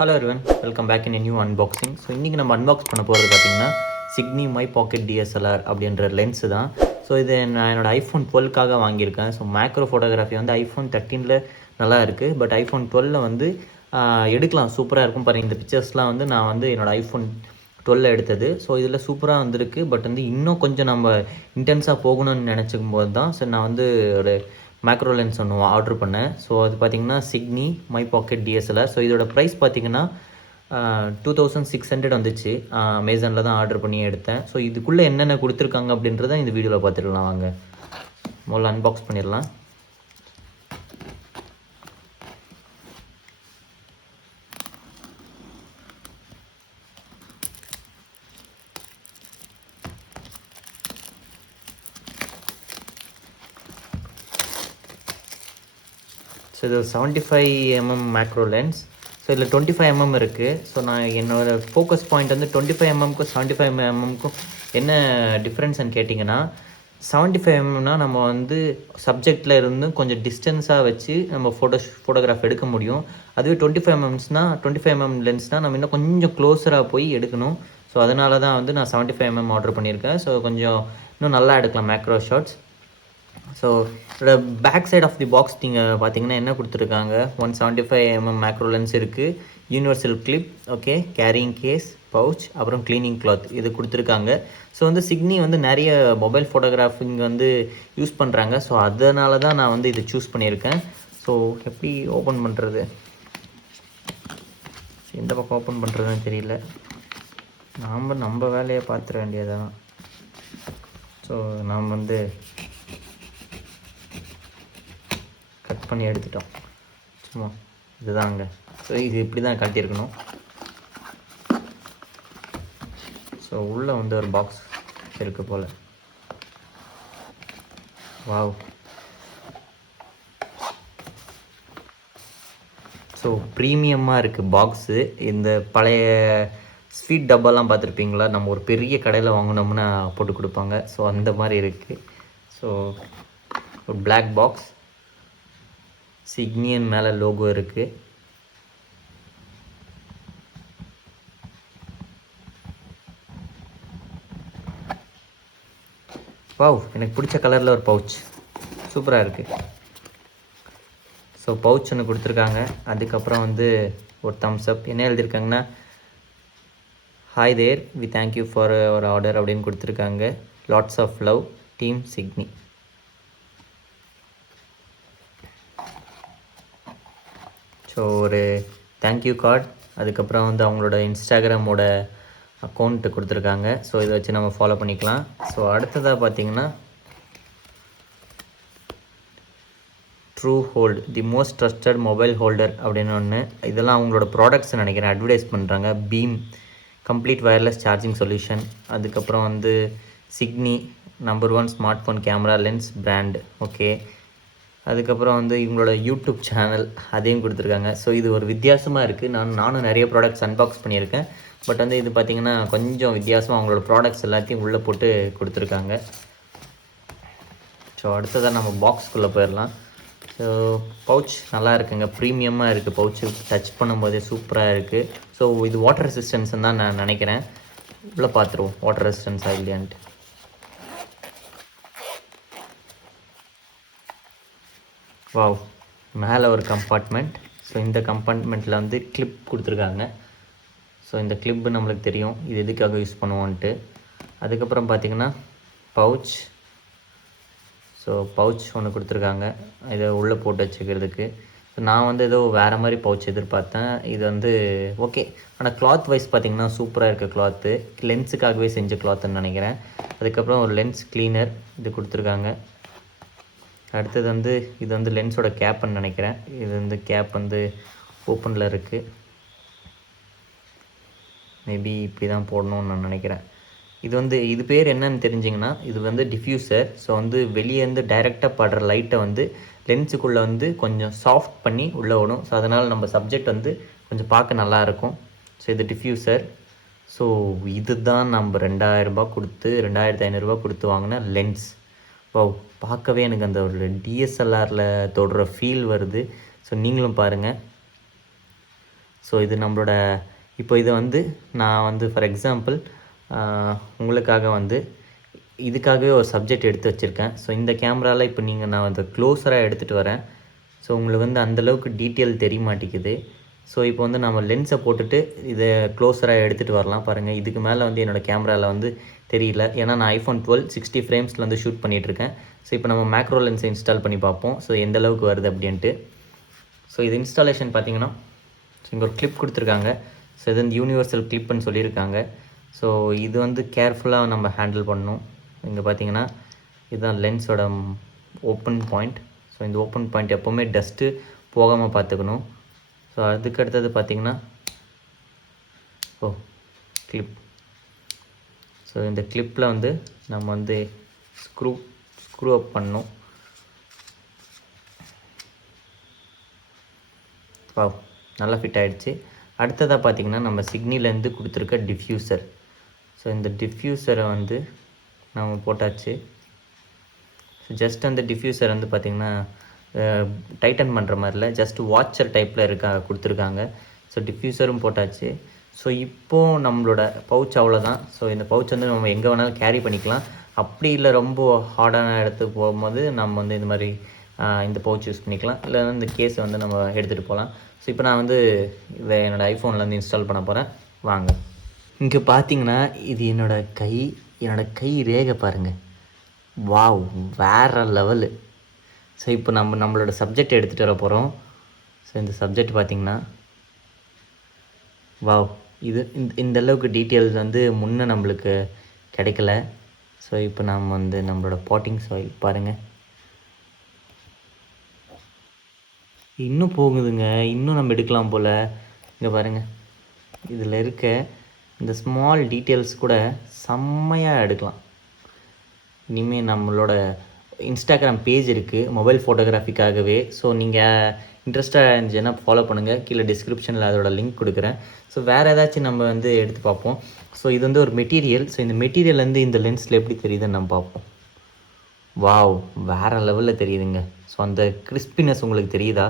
Hello everyone, welcome back in new unboxing. So இன்றைக்கி நம்ம unbox பண்ண போகிறது பார்த்திங்கன்னா சிக்னி மை பாக்கெட் டிஎஸ்எல்ஆர் அப்படின்ற லென்ஸு தான். ஸோ இது நான் என்னோடய ஐஃபோன் 12க்காக வாங்கியிருக்கேன். ஸோ மேக்ரோ ஃபோட்டோகிராஃபி வந்து ஐஃபோன் 13 நல்லா இருக்குது, பட் ஐஃபோன் 12 வந்து எடுக்கலாம், சூப்பராக இருக்கும் பாருங்கள். இந்த பிக்சர்ஸ்லாம் வந்து நான் வந்து என்னோடய ஐஃபோன் 12 எடுத்தது. ஸோ இதில் சூப்பராக வந்திருக்கு, பட் வந்து இன்னும் கொஞ்சம் நம்ம இன்டென்ஸாக போகணும்னு நினச்சிக்கும் போது தான் சரி நான் வந்து ஒரு மேக்ரோ லென்ஸ் ஒன்று ஆர்டர் பண்ணேன். ஸோ அது பார்த்திங்கன்னா Signi my pocket DSLR. So இதோட ப்ரைஸ் பார்த்திங்கன்னா 2600 வந்துச்சு. அமேசானில் தான் ஆர்டர் பண்ணி எடுத்தேன். ஸோ இதுக்குள்ளே என்னென்ன கொடுத்துருக்காங்க அப்படின்றத இந்த வீடியோவில் பார்த்துடலாம். வாங்க முதல்ல அன்பாக்ஸ் பண்ணிடலாம். ஸோ இது 75mm மேக்ரோ லென்ஸ். ஸோ இதில் 25mm இருக்குது. ஸோ நான் என்னோடய ஃபோக்கஸ் பாயிண்ட் வந்து 25mmக்கும் 75mmக்கும் என்ன டிஃப்ரென்ஸ்ன்னு கேட்டிங்கன்னா, 75mmனா நம்ம வந்து சப்ஜெக்டில் இருந்து கொஞ்சம் டிஸ்டன்ஸாக வச்சு நம்ம ஃபோட்டோகிராஃப் எடுக்க முடியும். அதுவே 25mm லென்ஸ்னால் நம்ம இன்னும் கொஞ்சம் க்ளோஸராக போய் எடுக்கணும். ஸோ அதனால தான் வந்து நான் 75mm ஆர்டர் பண்ணியிருக்கேன். ஸோ கொஞ்சம் இன்னும் நல்லா எடுக்கலாம் மேக்ரோ ஷாட்ஸ். ஸோ இதோட back side of the box நீங்கள் பார்த்தீங்கன்னா என்ன கொடுத்துருக்காங்க, 175mm மேக்ரோ லென்ஸ் இருக்குது, universal clip, okay, carrying case, pouch, அப்புறம் க்ளீனிங் கிளாத் இது கொடுத்துருக்காங்க. ஸோ வந்து சிக்னி வந்து நிறைய மொபைல் ஃபோட்டோகிராஃபிங் வந்து யூஸ் பண்ணுறாங்க. ஸோ அதனால தான் நான் வந்து இதை சூஸ் பண்ணியிருக்கேன். ஸோ எப்படி ஓப்பன் பண்ணுறது, எந்த பக்கம் ஓப்பன் பண்ணுறதுன்னு தெரியல. நம்ம வேலையை பார்த்துட வேண்டியதான். ஸோ நாம் வந்து கட் பண்ணி எடுத்துட்டோம் சும்மா இதுதாங்க. ஸோ இது இப்படி தான் கட்டியிருக்கணும். ஸோ உள்ளே வந்து ஒரு பாக்ஸ் இருக்குது போல். வாவ். ஸோ ப்ரீமியமாக இருக்குது பாக்ஸு. இந்த பழைய ஸ்வீட் டப்பாலாம் பார்த்துருப்பீங்களா, நம்ம ஒரு பெரிய கடையில் வாங்கினோம்னா போட்டு கொடுப்பாங்க. ஸோ அந்த மாதிரி இருக்குது. ஸோ ஒரு பிளாக் பாக்ஸ், சிக்னியன் மேலே லோகோ இருக்குது. வாவ், எனக்கு பிடிச்ச கலரில் ஒரு பவுச், சூப்பராக இருக்குது. ஸோ பவுச் ஒன்று கொடுத்துருக்காங்க. அதுக்கப்புறம் வந்து ஒரு தம்ஸ் அப். என்ன எழுதியிருக்காங்கன்னா, hi there, we thank you for our order அப்படின்னு கொடுத்துருக்காங்க. Lots of love, team Signi. So ஒரு தேங்க்யூ கார்டு, அதுக்கப்புறம் வந்து அவங்களோட இன்ஸ்டாகிராமோட அக்கௌண்ட்டு கொடுத்துருக்காங்க. ஸோ இதை வச்சு நம்ம ஃபாலோ பண்ணிக்கலாம். ஸோ அடுத்ததாக பார்த்தீங்கன்னா, true hold the most trusted mobile holder அப்படின்னு ஒன்று. இதெல்லாம் அவங்களோட ப்ராடக்ட்ஸ் நினைக்கிறேன், அட்வர்டைஸ் பண்ணுறாங்க. Beam complete wireless charging solution. அதுக்கப்புறம் வந்து Signi number 1 smart phone camera lens brand, okay. அதுக்கப்புறம் வந்து இவங்களோட யூடியூப் சேனல் அதையும் கொடுத்துருக்காங்க. ஸோ இது ஒரு வித்தியாசமாக இருக்குது. நானும் நிறைய ப்ராடக்ட்ஸ் அன்பாக்ஸ் பண்ணியிருக்கேன், பட் வந்து இது பார்த்திங்கன்னா கொஞ்சம் வித்தியாசமாக அவங்களோட ப்ராடக்ட்ஸ் எல்லாத்தையும் உள்ளே போட்டு கொடுத்துருக்காங்க. ஸோ அடுத்ததாக நம்ம பாக்ஸ்குள்ளே போயிடலாம். ஸோ பவுச் நல்லா இருக்குங்க, ப்ரீமியமாக இருக்குது. பவுச்சு டச் பண்ணும்போதே சூப்பராக இருக்குது. ஸோ இது வாட்டர் ரெசிஸ்டன்ஸ்ன்னு தான் நான் நினைக்கிறேன். உள்ளே பார்த்துருவோம் வாட்டர் ரெசிஸ்டன்ஸாக இல்லையான்ட்டு. வாவ், மேலே ஒரு கம்பார்ட்மெண்ட். ஸோ இந்த கம்பார்ட்மெண்ட்டில் வந்து கிளிப் கொடுத்துருக்காங்க. ஸோ இந்த கிளிப்பு நம்மளுக்கு தெரியும் இது எதுக்காக யூஸ் பண்ணுவோன்ட்டு. அதுக்கப்புறம் பார்த்திங்கன்னா பவுச். ஸோ பவுச் ஒன்று கொடுத்துருக்காங்க, இதை உள்ளே போட்டு வச்சுக்கிறதுக்கு. ஸோ நான் வந்து ஏதோ வேறு மாதிரி பவுச் எதிர்பார்த்தேன். இது வந்து ஓகே, ஆனால் கிளாத் வைஸ் பார்த்திங்கன்னா சூப்பராக இருக்குது. கிளாத்து லென்ஸுக்காகவே செஞ்ச கிளாத்துன்னு நினைக்கிறேன். அதுக்கப்புறம் ஒரு லென்ஸ் க்ளீனர் இது கொடுத்துருக்காங்க. அடுத்தது வந்து இது வந்து லென்ஸோட கேப்புன்னு நினைக்கிறேன். இது வந்து கேப் வந்து ஓப்பனில் இருக்குது. மேபி இப்படி தான் போடணும்னு நான் நினைக்கிறேன். இது வந்து இது பேர் என்னன்னு தெரிஞ்சிங்கன்னா, இது வந்து டிஃப்யூசர். ஸோ வந்து வெளியே இருந்து டைரெக்டாக படுற லைட்டை வந்து லென்ஸுக்குள்ளே வந்து கொஞ்சம் சாஃப்ட் பண்ணி உள்ளே விடும். ஸோ அதனால் நம்ம சப்ஜெக்ட் வந்து கொஞ்சம் பார்க்க நல்லாயிருக்கும். ஸோ இது டிஃப்யூசர். ஸோ இது தான் நம்ம 2000 கொடுத்து 2500 கொடுத்து வாங்கின லென்ஸ். ஓ, பார்க்கவே எனக்கு அந்த ஒரு டிஎஸ்எல்ஆரில் தொடுற ஃபீல் வருது. ஸோ நீங்களும் பாருங்கள். ஸோ இது நம்மளோட இப்போ இதை வந்து நான் வந்து ஃபார் எக்ஸாம்பிள் உங்களுக்காக வந்து இதுக்காகவே ஒரு சப்ஜெக்ட் எடுத்து வச்சுருக்கேன். ஸோ இந்த கேமராவில் இப்போ நான் வந்து க்ளோஸராக எடுத்துகிட்டு வரேன். ஸோ உங்களுக்கு வந்து அந்தளவுக்கு டீட்டெயில் தெரிய மாட்டேங்குது. ஸோ இப்போ வந்து நம்ம லென்ஸை போட்டுட்டு இதை க்ளோஸராக எடுத்துகிட்டு வரலாம். பாருங்கள், இதுக்கு மேலே வந்து என்னோடய கேமராவில் வந்து தெரியல. ஏன்னா நான் ஐஃபோன் 12 60 ஃப்ரேம்ஸில் வந்து ஷூட் பண்ணிகிட்ருக்கேன். ஸோ இப்போ நம்ம மேக்ரோ லென்ஸை இன்ஸ்டால் பண்ணி பார்ப்போம். ஸோ எந்த அளவுக்கு வருது அப்படின்ட்டு. ஸோ இது இன்ஸ்டாலேஷன் பார்த்திங்கன்னா இங்கே ஒரு கிளிப் கொடுத்துருக்காங்க. ஸோ இது வந்து யூனிவர்சல் கிளிப்னு சொல்லியிருக்காங்க. ஸோ இது வந்து கேர்ஃபுல்லாக நம்ம ஹேண்டில் பண்ணணும். இங்கே பார்த்தீங்கன்னா இதுதான் லென்ஸோட ஓப்பன் பாயிண்ட். ஸோ இந்த ஓப்பன் பாயிண்ட் எப்போவுமே டஸ்ட்டு போகாமல் பார்த்துக்கணும். ஸோ அதுக்கு அடுத்தது பார்த்திங்கன்னா கிளிப். ஸோ இந்த கிளிப்பில் வந்து நம்ம வந்து ஸ்க்ரூ அப் பண்ணணும். நல்லா ஃபிட் ஆகிடுச்சு. அடுத்ததாக பார்த்திங்கன்னா நம்ம சிக்னிலேருந்து கொடுத்துருக்க டிஃப்யூசர். ஸோ இந்த டிஃப்யூசரை வந்து நம்ம போட்டாச்சு. ஸோ ஜஸ்ட் அந்த டிஃப்யூசர் வந்து பார்த்திங்கன்னா டைட்டன் பண்ணுற மாதிரில ஜஸ்ட் வாட்சர் டைப்பில் கொடுத்துருக்காங்க. ஸோ டிஃப்யூசரும் போட்டாச்சு. ஸோ இப்போது நம்மளோட பவுச் அவ்வளோதான். ஸோ இந்த பவுச் வந்து நம்ம எங்கே வேணாலும் கேரி பண்ணிக்கலாம். அப்படி இல்லை ரொம்ப ஹார்டான இடத்துக்கு போகும்போது நம்ம வந்து இந்த மாதிரி இந்த பவுச் யூஸ் பண்ணிக்கலாம். இல்லை இந்த கேஸை வந்து நம்ம எடுத்துகிட்டு போகலாம். ஸோ இப்போ நான் வந்து என்னோடய ஐஃபோனில் வந்து இன்ஸ்டால் பண்ண போகிறேன். வாங்க. இங்கே பார்த்தீங்கன்னா இது என்னோடய கை ரேகை பாருங்கள். வாவ், வேறு லெவலு. ஸோ இப்போ நம்மளோட சப்ஜெக்ட் எடுத்துகிட்டு வர போகிறோம். ஸோ இந்த சப்ஜெக்ட் பார்த்திங்கன்னா வாவ், இது இந்த அளவுக்கு டீட்டெயில்ஸ் வந்து முன்னே நம்மளுக்கு கிடைக்கல. ஸோ இப்போ நாம் வந்து நம்மளோட பாட்டிங் சாயில் பாருங்கள், இன்னும் போகுதுங்க. இன்னும் நம்ம எடுக்கலாம் போல். இங்கே பாருங்கள், இதில் இருக்க இந்த ஸ்மால் டீட்டெயில்ஸ் கூட செம்மையாக எடுக்கலாம். இனிமேல் நம்மளோட இன்ஸ்டாகிராம் பேஜ் இருக்குது மொபைல் ஃபோட்டோகிராஃபிக்காகவே. ஸோ நீங்கள் இன்ட்ரெஸ்ட்டாக இருந்துச்சுன்னா ஃபாலோ பண்ணுங்கள். கீழே டிஸ்கிரிப்ஷனில் அதோட லிங்க் கொடுக்குறேன். ஸோ வேறு ஏதாச்சும் நம்ம வந்து எடுத்து பார்ப்போம். ஸோ இது வந்து ஒரு மெட்டீரியல். ஸோ இந்த மெட்டீரியல் வந்து இந்த லென்ஸில் எப்படி தெரியுதுன்னு நம்ம பார்ப்போம். வாவ், வேறு லெவலில் தெரியுதுங்க. ஸோ அந்த கிறிஸ்பினஸ் உங்களுக்கு தெரியுதா?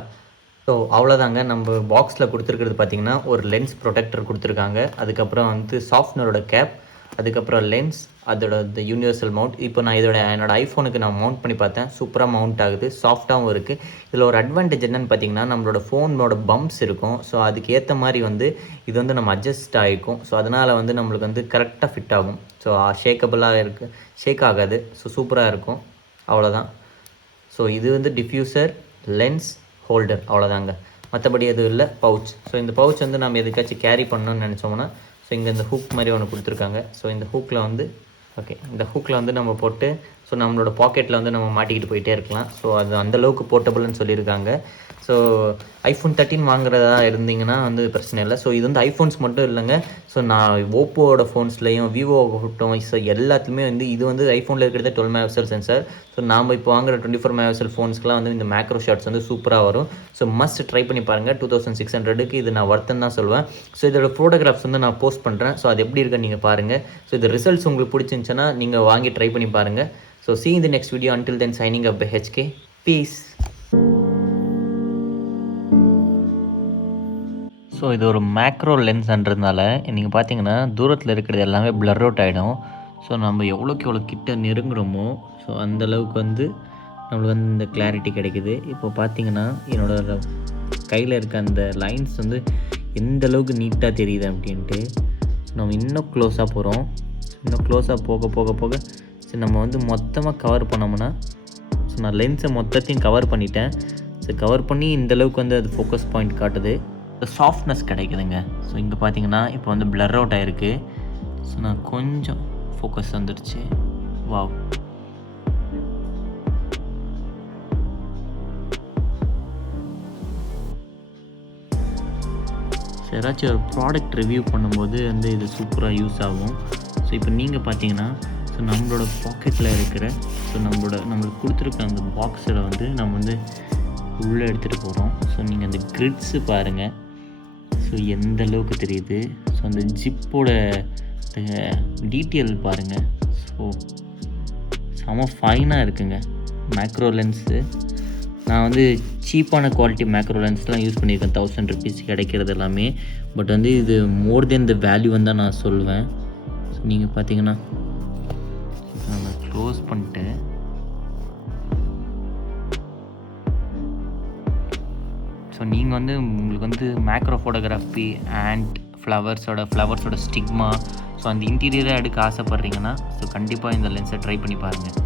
ஸோ அவ்வளோதாங்க. நம்ம பாக்ஸில் கொடுத்துருக்கிறது பார்த்திங்கன்னா ஒரு லென்ஸ் ப்ரொடெக்டர் கொடுத்துருக்காங்க. அதுக்கப்புறம் வந்து சாஃப்ட்னரோட கேப், அதுக்கப்புறம் லென்ஸ், அதோட இந்த யூனிவர்சல் மவுண்ட். இப்போ நான் என்னோடய ஐஃபோனுக்கு நான் மவுண்ட் பண்ணி பார்த்தேன். சூப்பராக மவுண்ட் ஆகுது, சாஃப்டாகவும் இருக்குது. இதில் ஒரு அட்வான்டேஜ் என்னென்னு பார்த்தீங்கன்னா நம்மளோட ஃபோனோட பம்ப்ஸ் இருக்கும். ஸோ அதுக்கு ஏற்ற மாதிரி வந்து இது வந்து நம்ம அட்ஜஸ்ட் ஆகிக்கும். ஸோ அதனால் வந்து நம்மளுக்கு வந்து கரெக்டாக ஃபிட் ஆகும். ஸோ ஷேக்கபிளாக இருக்குது, ஷேக் ஆகாது. ஸோ சூப்பராக இருக்கும். அவ்வளோதான். ஸோ இது வந்து டிஃப்யூசர், லென்ஸ், ஹோல்டர், அவ்வளோதாங்க. மற்றபடி எதுவும் இல்லை. பவுச். ஸோ இந்த பவுச் வந்து நம்ம எதுக்காச்சும் கேரி பண்ணணும்னு நினச்சோம்னா ஸோ இங்கே இந்த ஹூக் மாதிரி ஒன்று கொடுத்துருக்காங்க. ஸோ இந்த ஹூக்கில் வந்து இந்த ஹூக்கில் வந்து நம்ம போட்டு ஸோ நம்மளோட பாக்கெட்டில் வந்து நம்ம மாட்டிக்கிட்டு போயிட்டே இருக்கலாம். ஸோ அது அந்தளவுக்கு போர்ட்டபுள்னு சொல்லியிருக்காங்க. ஸோ ஐஃபோன் 13 வாங்குறதா இருந்தீங்கன்னா வந்து பிரச்சனை இல்லை. ஸோ இது வந்து ஐஃபோன்ஸ் மட்டும் இல்லைங்க. ஸோ நான் ஓப்போவோட ஃபோன்ஸ்லையும் விவோ ஃபோட்டோ ஸோ எல்லாத்துலேயுமே வந்து இது வந்து ஐஃபோனில் இருக்கிறது 12 மெகாபிக்சல் சென்சார். ஸோ நாம் இப்போ வாங்குற 24 மெகாபிக்சல் ஃபோன்ஸ்க்குலாம் வந்து இந்த மேக்ரோ ஷாட்ஸ் வந்து சூப்பராக வரும். ஸோ மஸ்ட் ட்ரை பண்ணி பாருங்கள். 2600க்கு இது நான் வர்த்தன் தான் சொல்லுவேன். ஸோ இதோட ஃபோட்டோகிராஃப்ஸ் வந்து நான் போஸ்ட் பண்ணுறேன். ஸோ அது எப்படி இருக்குன்னு நீங்கள் பாருங்கள். ஸோ இது ரிசல்ட்ஸ் உங்களுக்கு பிடிச்சிருந்துச்சுன்னா நீங்கள் வாங்கி ட்ரை பண்ணி பாருங்கள். So see you in the next video. Until then, signing up by HK. Peace. So இது ஒரு மேக்ரோ லென்ஸ்ன்றதுனால நீங்கள் பார்த்தீங்கன்னா தூரத்தில் இருக்கிறது எல்லாமே பிளர் அவுட் ஆகிடும். ஸோ நம்ம எவ்வளோக்கு எவ்வளோ கிட்ட நெருங்குறோமோ ஸோ அந்தளவுக்கு வந்து நம்மளுக்கு வந்து இந்த கிளாரிட்டி கிடைக்குது. இப்போ பார்த்தீங்கன்னா என்னோடய கையில் இருக்க அந்த லைன்ஸ் வந்து எந்த அளவுக்கு நீட்டாக தெரியுது அப்படின்ட்டு. நம்ம இன்னும் க்ளோஸாக போகிறோம். இன்னும் க்ளோஸாக போக போக போக ஸோ நம்ம வந்து மொத்தமாக கவர் பண்ணோம்னா ஸோ நான் லென்ஸை மொத்தத்தையும் கவர் பண்ணிட்டேன். ஸோ கவர் பண்ணி இந்தளவுக்கு வந்து அது ஃபோக்கஸ் பாயிண்ட் காட்டுது. சாஃப்ட்னஸ் கிடைக்குதுங்க. ஸோ இங்கே பார்த்தீங்கன்னா இப்போ வந்து பிளர் அவுட் ஆகிருக்கு. ஸோ நான் கொஞ்சம் ஃபோக்கஸ் வந்துடுச்சு. வாவ், ஸோ ஏதாச்சும் ஒரு ப்ராடக்ட் ரிவ்யூ பண்ணும்போது வந்து இது சூப்பராக யூஸ் ஆகும். ஸோ இப்போ நீங்கள் பார்த்தீங்கன்னா ஸோ நம்மளோட பாக்கெட்டில் இருக்கிற ஸோ நம்மளுக்கு கொடுத்துருக்க அந்த பாக்ஸில் வந்து நம்ம வந்து உள்ளே எடுத்துகிட்டு போகிறோம். ஸோ நீங்கள் அந்த கிரிட்ஸு பாருங்கள். ஸோ எந்த அளவுக்கு தெரியுது. ஸோ அந்த ஜிப்போட டீட்டெயில் பாருங்கள். ஸோ செம ஃபைனாக இருக்குங்க மேக்ரோ லென்ஸு. நான் வந்து சீப்பான குவாலிட்டி மேக்ரோ லென்ஸ்லாம் யூஸ் பண்ணியிருக்கேன், 1000 ருபீஸ் கிடைக்கிறது எல்லாமே. பட் வந்து இது மோர் தென் த வேல்யூன்னு தான் நான் சொல்வேன். ஸோ நீங்கள் பார்த்தீங்கன்னா நம்ம க்ளோஸ் பண்ணிட்டு ஸோ நீங்கள் வந்து உங்களுக்கு வந்து மேக்ரோ ஃபோட்டோகிராஃபி அண்ட் ஃப்ளவர்ஸோட ஸ்டிக்மா, ஸோ அந்த இன்டீரியரை எடுக்க ஆசைப்பட்றீங்கன்னா ஸோ கண்டிப்பாக இந்த லென்ஸை ட்ரை பண்ணி பாருங்கள்.